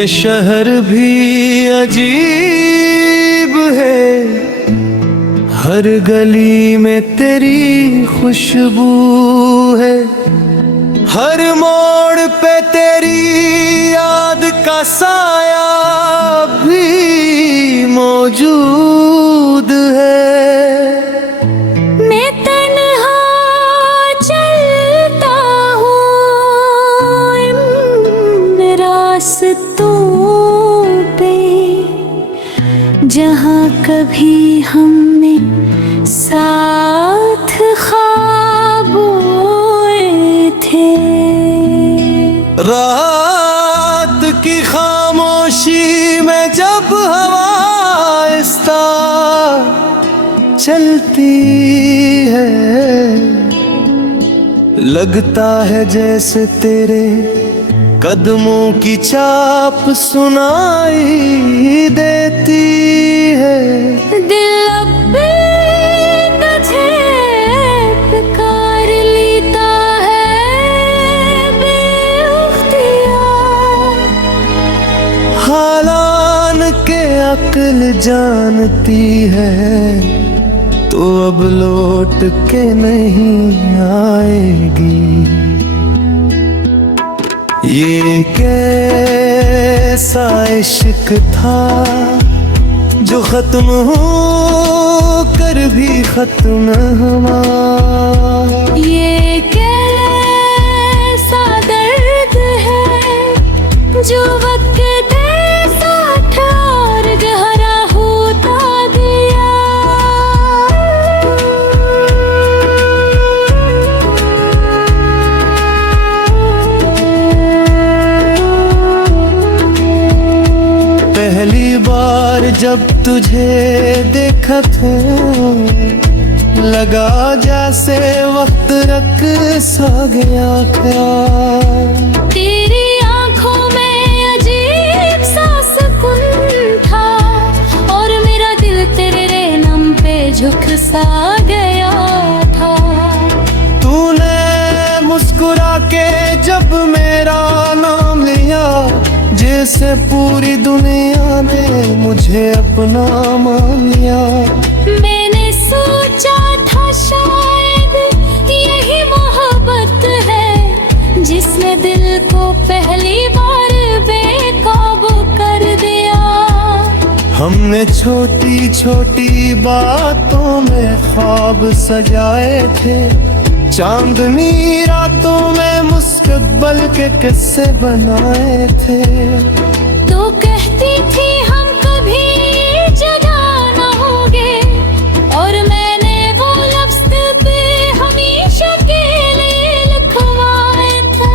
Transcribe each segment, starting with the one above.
ये शहर भी अजीब है, हर गली में तेरी खुशबू है, हर मोड़ पे तेरी याद का साया भी मौजूद है। मैं तन्हा चलता हूँ इन रास्तों पे, जहाँ कभी हमने साथ ख्वाब बोए थे। रात की खामोशी में जब हवा आहिस्ता चलती है, लगता है जैसे तेरे कदमों की चाप सुनाई देती है। दिल अब भी तुझे पुकार लेता है बेख्तियार। हालान के अक्ल जानती है, तो अब लौट के नहीं आएगी। ये कैसा इश्क था जो खत्म हो कर भी खत्म न हुआ। ये कैसा दर्द है जो वक्त ऐसा ठार गहरा होता गया। पहली बार जब तुझे देखा था, लगा जैसे वक्त रख सा गया ख्याल। तेरी आंखों में अजीब सा सुकून था, और मेरा दिल तेरे नाम पे झुक सा गया था। तूने मुस्कुरा के जब मेरा नाम लिया, जैसे पूरी दुनिया ने मुझे अपना मान लिया। मैंने सोचा था शायद यही मोहब्बत है, जिसने दिल को पहली बार बेकाबू कर दिया। हमने छोटी छोटी बातों में ख्वाब सजाए थे, चांदनी रातों में मुस्तकबिल के किस्से बनाए थे। तो कहती थी हम कभी जुदा न होंगे, और मैंने वो लफ्ज़ दिल पे हमेशा के लिए लिखवाए थे।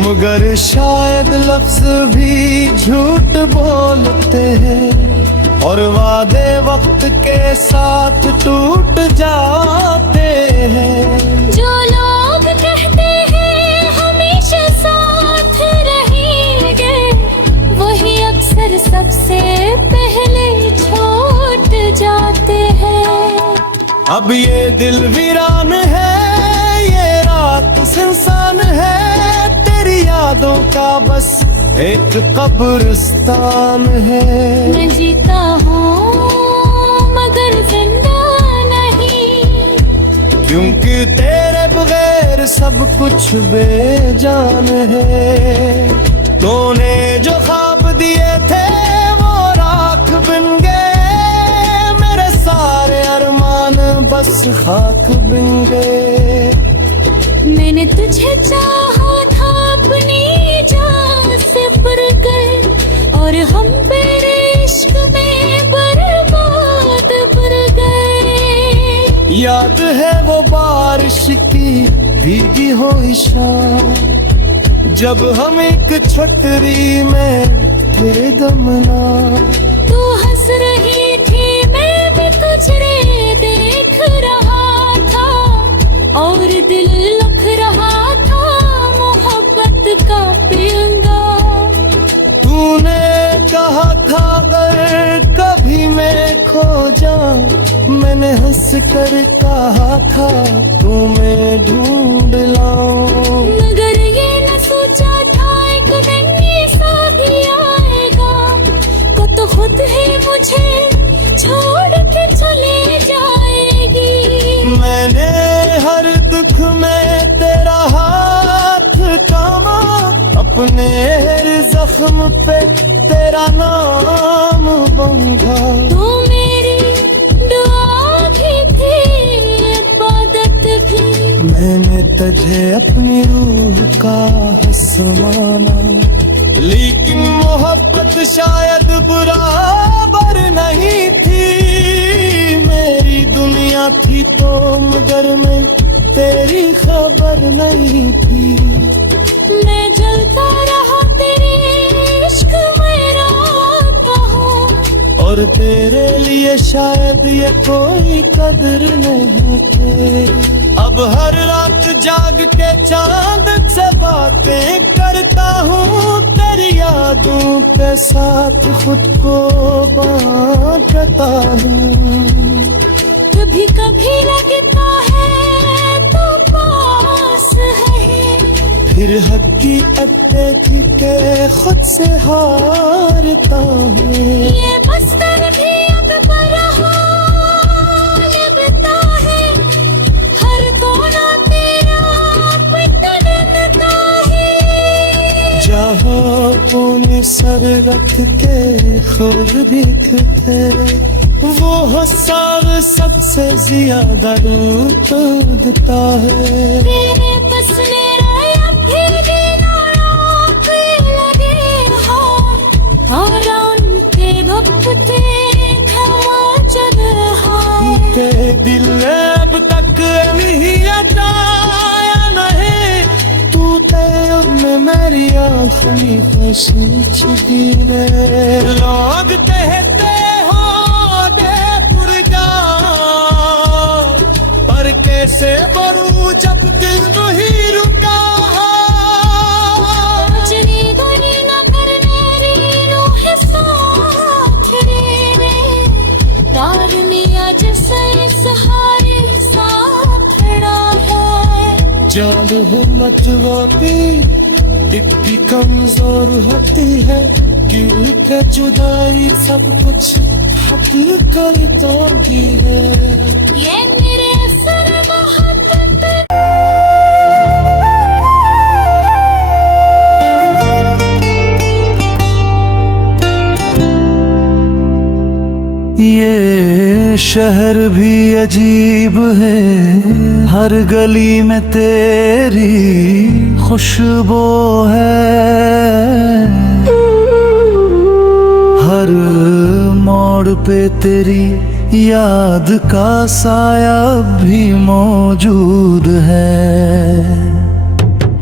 मगर शायद लफ्ज़ भी झूठ बोलते हैं, और वादे वक्त के साथ टूट जाते हैं। जो लोग कहते हैं हमेशा साथ रहेंगे, वही अक्सर सबसे पहले छूट जाते हैं। अब ये दिल वीरान है, ये रात सुनसान है, तेरी यादों का बस एक कब्रिस्तान है। मैं जीता हूँ मगर जिंदा नहीं, क्योंकि तेरे बगैर सब कुछ बेजान है। तूने जो ख्वाब दिए थे वो राख बन गए, मेरे सारे अरमान बस खाक बन गए। मैंने तुझे चाहा था अपनी जान से बढ़कर, और हम तेरे इश्क में बर्बाद कर गए। याद है वो बारिश की भीगी हुई शाम, जब हम एक छतरी में थे दमना। तू हंस रही थी, मैं भी तुझे देख रहा था, और दिल लिख रहा था मोहब्बत का पिंगा। तूने कहा था अगर कभी मैं खो जाऊं, मैंने हंस कर कहा था तू मैं ढूंढ लाऊं। मगर ये न सोचा था एक दिन ये सा भी मुझे छोड़ के चले जाएगी। मैंने हर दुख में तेरा हाथ थामा, अपने हर जख्म पे तेरा नाम बंधा। तू मेरी दुआ भी थी, इबादत भी। मैंने तुझे अपनी रूह का हिस्सा माना, लेकिन मोहब्बत शायद बराबर नहीं थी। मेरी दुनिया थी तो मगर में तेरी खबर नहीं थी। मैं जलता रहा तेरे इश्क में रोता हूँ, और तेरे लिए शायद ये कोई कदर नहीं तेरी। अब हर रात जाग के चांद से बातें करता हूँ, तेरी यादों के साथ खुद को बांटता हूँ। कभी कभी लगता है तू पास है, फिर हकीकत देखी के खुद से हारता हूँ। ये बस्तर भी अब बरहाल लगता है, हर कोना तेरा पिटता है। जहाँ पुण्य सर रख के खुद दिखते, वो सार सबसे ज्यादा रूठता है। तेरे बसने अब भी दिन रात लगे हो, और उनके भपते धमाचल है। तेरे दिल ने अब तक नहीं हटाया नहीं, तू तेरे में मेरी आखिरी खुशी छुपी है। लोग कहते पर कैसे मरूं जब दिल नहीं रुका। मुझे दुनी न करने री रूह साथ रे, तार मिया जैसे सहारे साथ खड़ा है। जान हिम्मत वो भी इतनी कमजोर होती है, क्योंकि जुदाई सब कुछ हद कर दोगी है। ये मेरे सर बहुत ये शहर भी अजीब है, हर गली में तेरी खुशबू है। हर मोड़ पे तेरी याद का साया भी मौजूद है।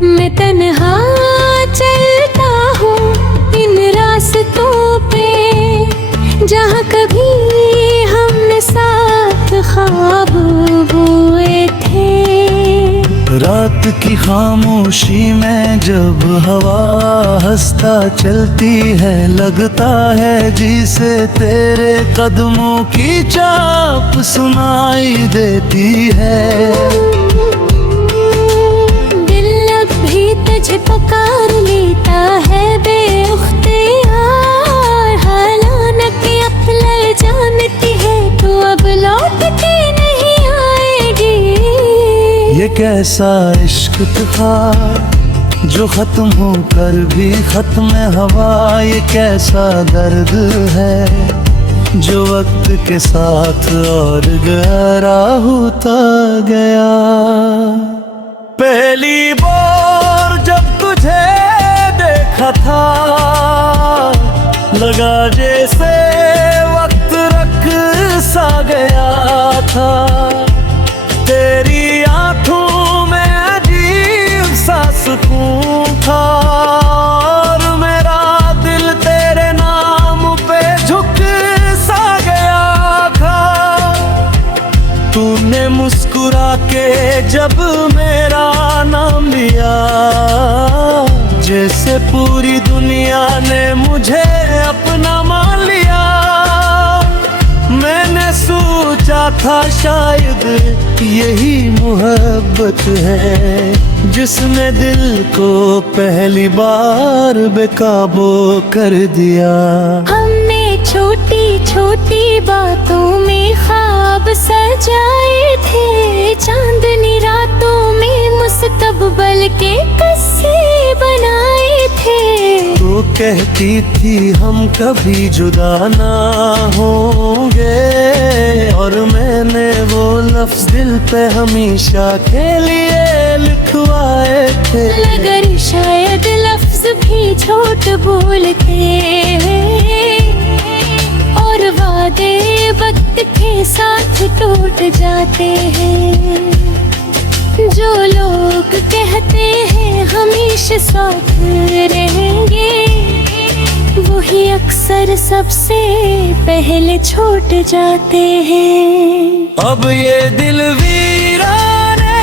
मैं तन्हा चलता हूँ इन रास्तों पे, जहाँ कभी हमने साथ ख्वाब हुए थे। रात की खामोशी में जब हवा हंसता चलती है, लगता है जिसे तेरे कदमों की चाप सुनाई देती है। दिल अब भी तुझे पुकार लेता है बेख्तियार, हालांकि अपना जानती है तू अब लौट के नहीं आएगी। ये कैसा इश्क था जो खत्म होकर भी खत्म हवा, ये कैसा दर्द है जो वक्त के साथ और गहरा होता गया। पहली बार जब तुझे देखा था, लगा जैसे वक्त रख सा गया था। तेरी आंखों में अजीब सा सुकून था, और मेरा दिल तेरे नाम पे झुक सा गया था। तूने मुस्कुरा के जब मेरा नाम लिया, जैसे पूरी दुनिया ने मुझे अपना मान लिया। मैंने सोचा था शायद यही मोहब्बत है, जिसने दिल को पहली बार बेकाबू कर दिया। हमने छोड़ छोटी छोटी बातों में ख्वाब सजाए थे, चांदनी रातों में मुस्तकबिल के किस्से बनाए थे। तू कहती थी हम कभी जुदा ना होंगे, और मैंने वो लफ्ज दिल पे हमेशा के लिए लिखवाए थे। मगर शायद लफ्ज भी झूठ बोलते, और वादे वक्त के साथ टूट जाते हैं। जो लोग कहते हैं हमेशा साथ रहेंगे, वही अक्सर सबसे पहले छूट जाते हैं। अब ये दिल वीराने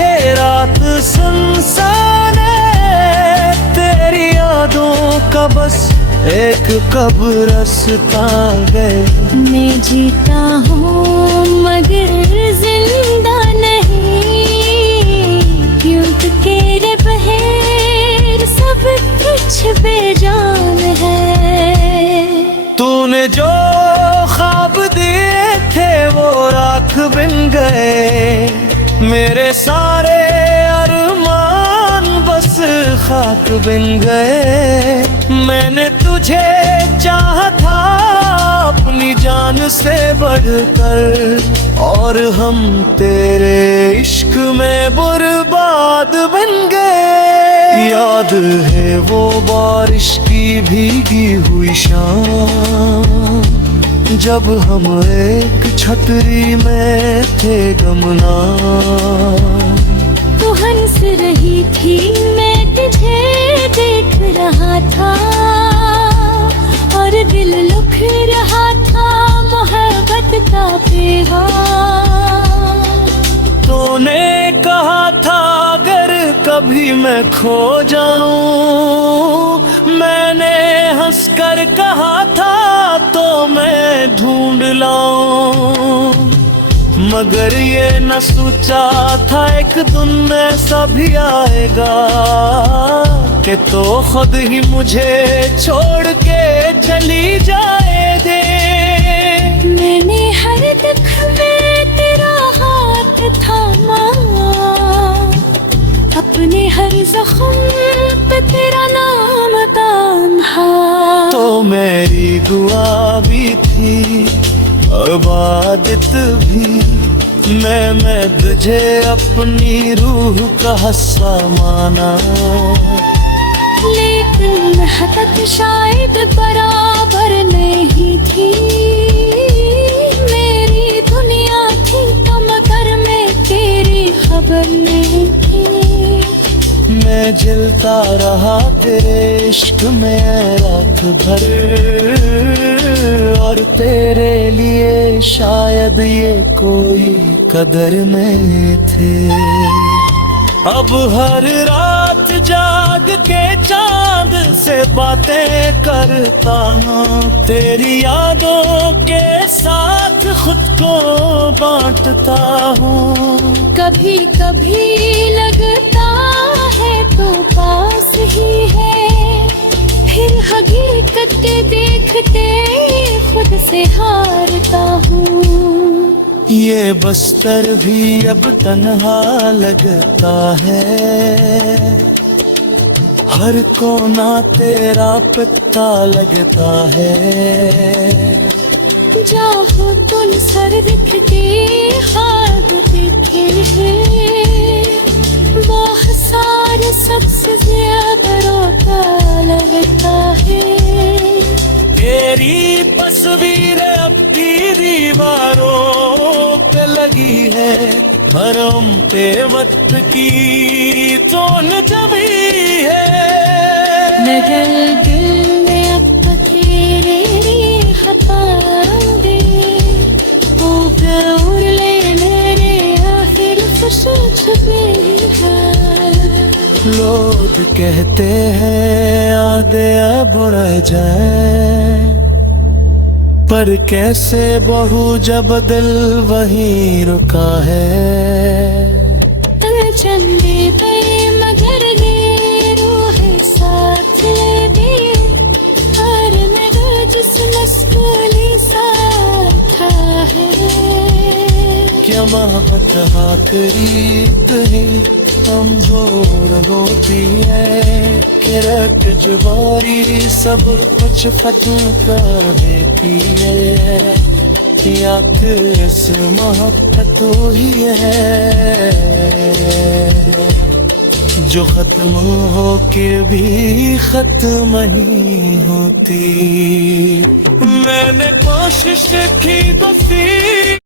है, रात सुनसान है, तेरी यादों का बस एक कब्रिस्तां गए। मैं जीता हूँ मगर जिंदा नहीं, क्योंकि तेरे बहर सब कुछ बेजान है। तूने जो ख्वाब दिए थे वो राख बन गए, मेरे सारे अरमान बस खाक बन गए। मैंने तुझे चाहा था अपनी जान से बढ़कर, और हम तेरे इश्क में बर्बाद बन गए। याद है वो बारिश की भीगी हुई शाम, जब हम एक छतरी में थे गमनाम। तू हंस रही थी, मैं तुझे देख रहा था, और दिल लुक रहा था मोहब्बत का पैगाम। तूने कहा था अगर कभी मैं खो जाऊं, मैंने हंसकर कहा था तो मैं ढूंढ लाऊं। मगर ये न सोचा था एक दिन ऐसा भी आएगा कि तो खुद ही मुझे छोड़ के चली जाए दे। मैंने हर दुख में तेरा हाथ थामा, अपने हर जख्म पे तेरा नाम तान्हा। तो मेरी दुआ भी थी, इबादत भी, मैं तुझे अपनी रूह का हिस्सा माना। लेकिन हक़ शायद बराबर नहीं थी, मेरी दुनिया थी तो मगर मैं तेरी खबर नहीं थी। मैं जलता रहा तेरे इश्क में रात भर, और तेरे लिए शायद ये कोई कदर में थे। अब हर रात जाग के चांद से बातें करता हूँ, तेरी यादों के साथ खुद को बांटता हूँ। कभी कभी लगता है तो पास ही है, फिर हकीकत देखते खुद से हारता हूँ। ये बस्तर भी अब तन्हा लगता है, हर कोना तेरा पत्ता लगता है। जाहो तुम सर दिखते ख्वाब देखे हैं, बहुत सारे सबसे ज्यादा रोका लगता है। तेरी तस्वीर अब भी दीवारों पे लगी है, भरम पे वक्त की चोन जमी है। मगर दिल में अब तेरे खतारों दे, वो गौर ले मेरे आखिर खुश छुपे हैं। लोग कहते हैं आधे अब रह जाए, पर कैसे बहू जब दिल वहीं रुका है। चंदे पे मगर ये रूह साथ ले दे, हर में जिस मस्कुरा मोहब्बत आखिरी इतनी कमजोर होती है कि रट जुबारी सब कुछ खत्म कर देती है। या किस मोहब्बत ही है जो खत्म हो के भी खत्म नहीं होती। मैंने कोशिश की तो थी